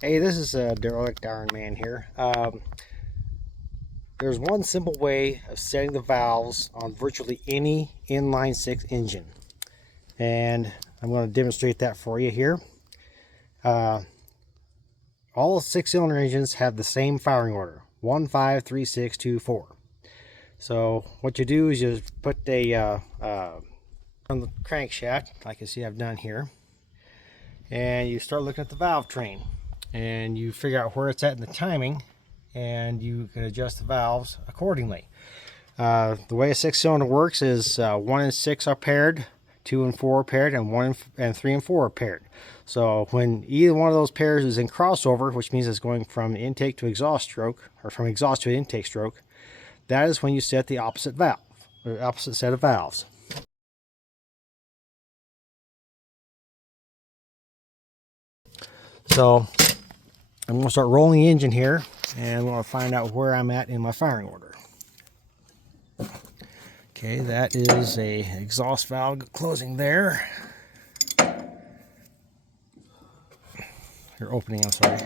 Hey, this is Derelict Iron Man here. There's one simple way of setting the valves on virtually any inline six engine, and I'm going to demonstrate that for you here. All six-cylinder engines have the same firing order: 1, 5, 3, 6, 2, 4. So what you do is you put a on the crankshaft, like you see I've done here, and you start looking at the valve train, and you figure out where it's at in the timing, and you can adjust the valves accordingly. The way a six-cylinder works is 1 and 6 are paired, 2 and 4 are paired, and 1 and 3 and 4 are paired. So when either one of those pairs is in crossover, which means it's going from intake to exhaust stroke, or from exhaust to intake stroke, that is when you set the opposite valve, or opposite set of valves. So I'm going to start rolling the engine here, and I'm going to find out where I'm at in my firing order. Okay, that is a exhaust valve closing there. Or opening, I'm sorry.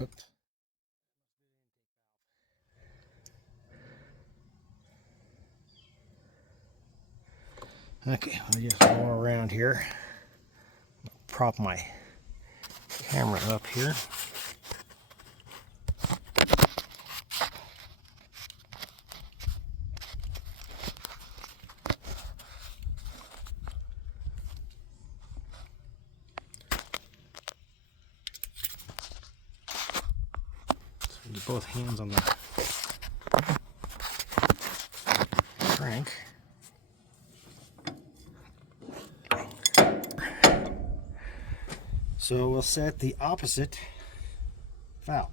Oops. Okay, I'll just roll around here. Prop my camera up here. So get both hands on the crank. So we'll set the opposite valve.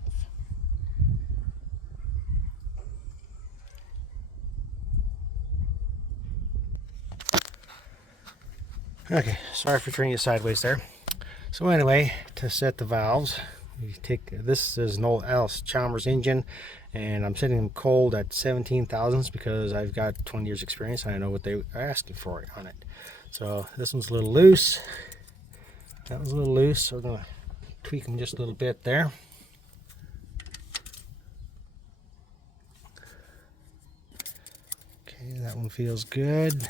Okay, sorry for turning you sideways there. So anyway, to set the valves, you take, this is an old Allis Chalmers engine, and I'm setting them cold at 17 thousandths because I've got 20 years experience and I know what they are asking for on it. So this one's a little loose. That was a little loose, so we're going to tweak them just a little bit there. Okay, that one feels good.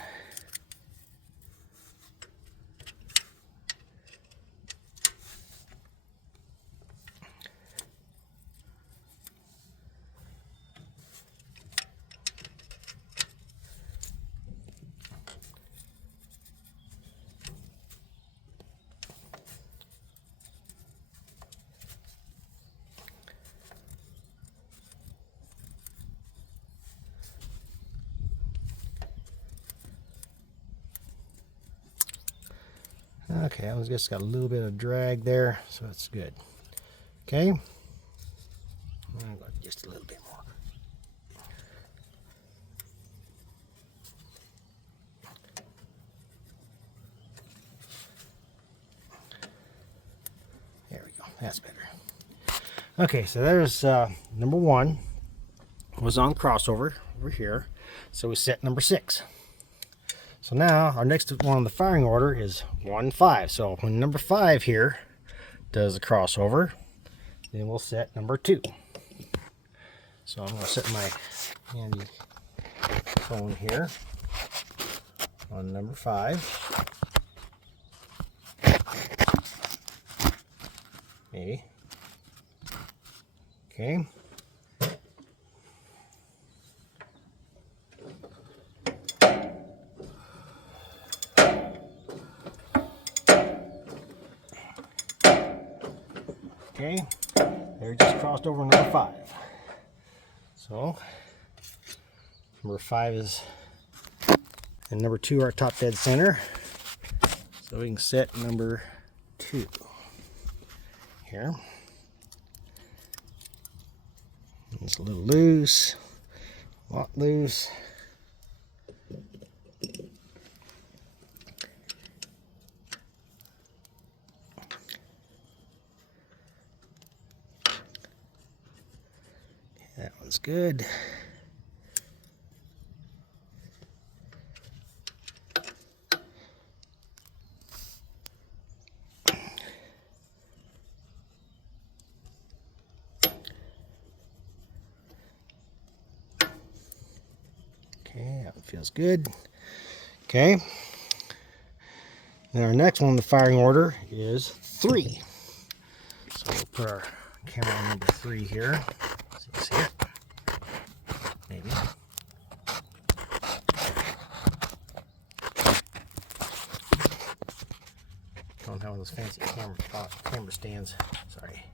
Okay, that one's just got a little bit of drag there, so it's good. Okay, I'm going to go just a little bit more. There we go, that's better. Okay, so there's number 1 was on crossover over here, so we set number 6. So now our next one on the firing order is 1, 5. So when number 5 here does a crossover, then we'll set number 2. So I'm going to set my handy phone here on number 5. Maybe. Okay. Okay, there just crossed over number 5. So number 5 is and number 2 are top dead center. So we can set number 2 here. It's a little loose, a lot loose. That one's good. Okay, that one feels good. Okay. Then our next one, the firing order is 3. So we'll put our camera on number 3 here. So you can see it. Maybe. Don't have those fancy camera stands. Sorry.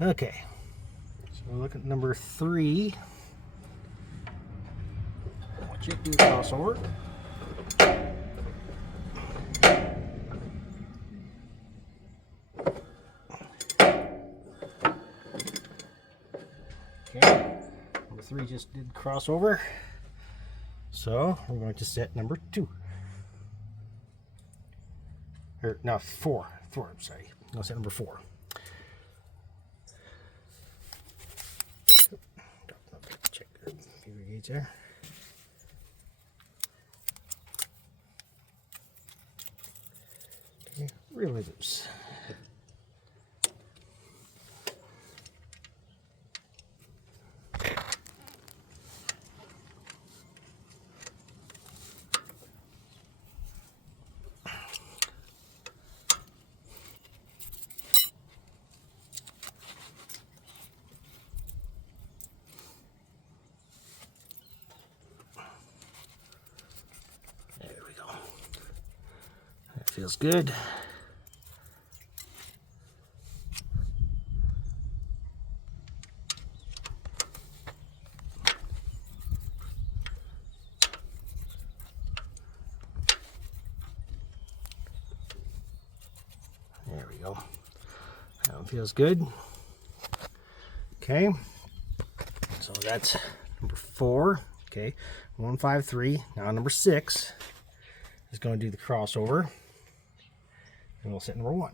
Okay. So we'll look at number 3. Check the crossover. Okay, number 3 just did crossover, so we're going to set number 2. Or no, 4. I'm sorry. I'll set number 4. Check the feeder gauge there. Okay, really loose. Feels good. There we go. That one feels good. Okay. So that's number 4. Okay. 1, 5, 3. Now number 6 is going to do the crossover. And we'll set number 1.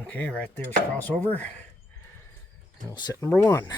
Okay, right there's crossover. And we'll set number 1.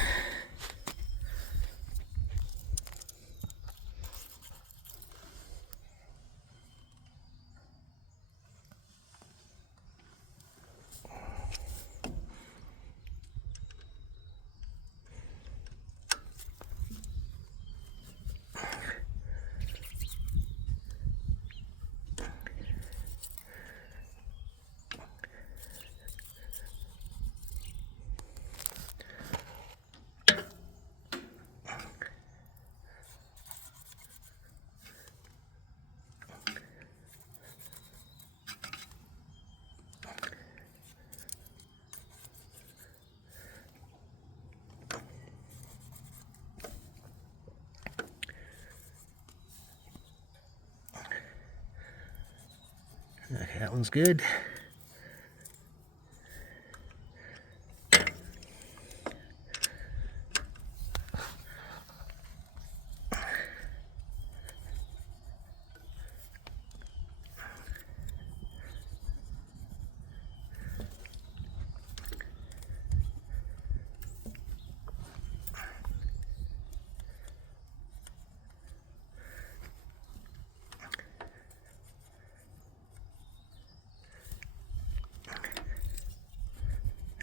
Okay, that one's good.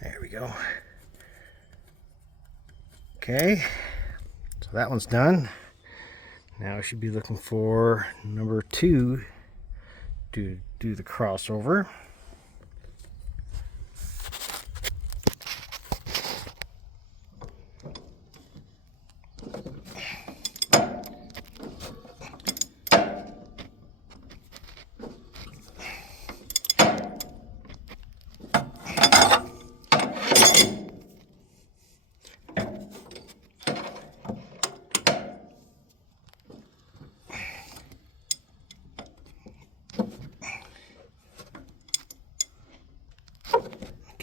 There we go. Okay, so that one's done. Now I should be looking for number 2 to do the crossover.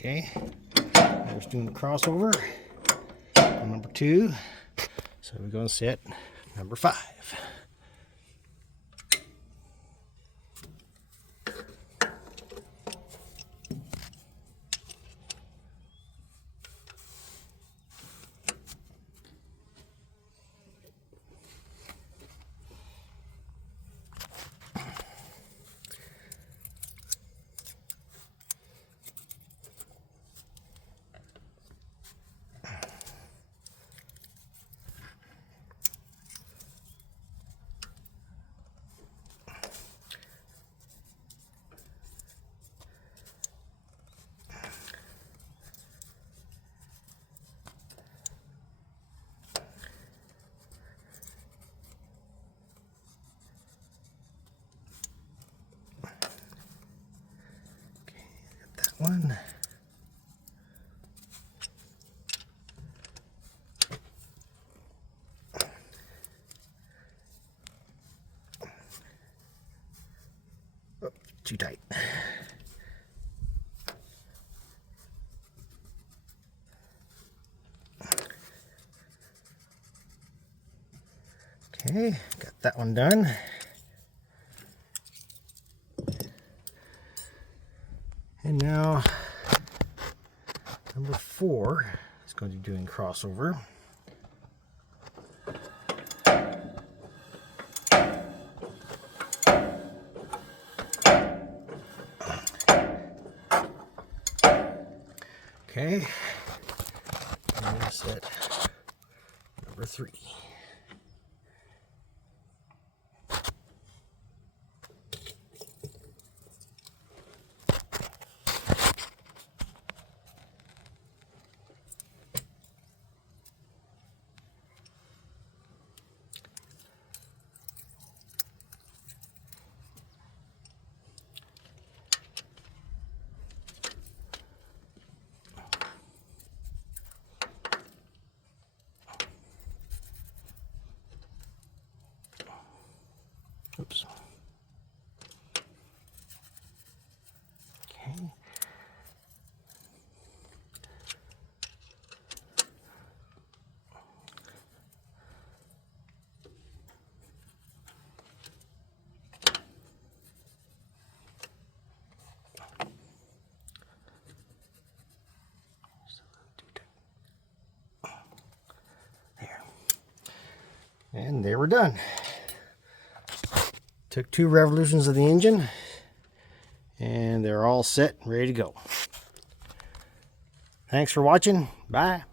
Okay, we're just doing the crossover on number 2. So we're going to set number 5. One. Oh, too tight. Okay, got that one done. And now number 4 is going to be doing crossover. Okay, and we'll set number 3. Oops. Okay. There. And there we're done. Took 2 revolutions of the engine, and they're all set and ready to go. Thanks for watching. Bye.